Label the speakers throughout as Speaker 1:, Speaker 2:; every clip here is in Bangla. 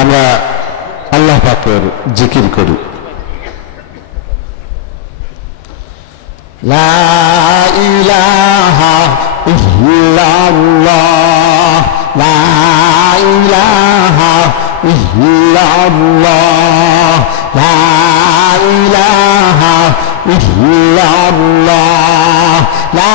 Speaker 1: আমরা আল্লাহ পাকের জিকির করি।
Speaker 2: লা ইলাহা ইল্লাল্লাহ, লা ইলাহা ইল্লাল্লাহ, লা ইলাহা ইল্লাল্লাহ, লা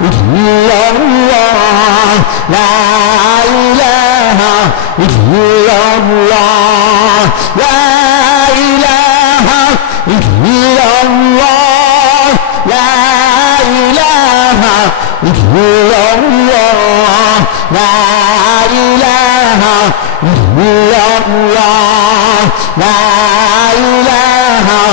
Speaker 2: إلا الله لا إله la الله لا إله إلا الله لا إله إلا الله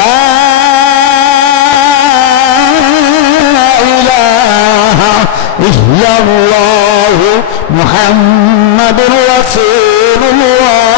Speaker 2: La ilahe illallah Muhammed Resulullah.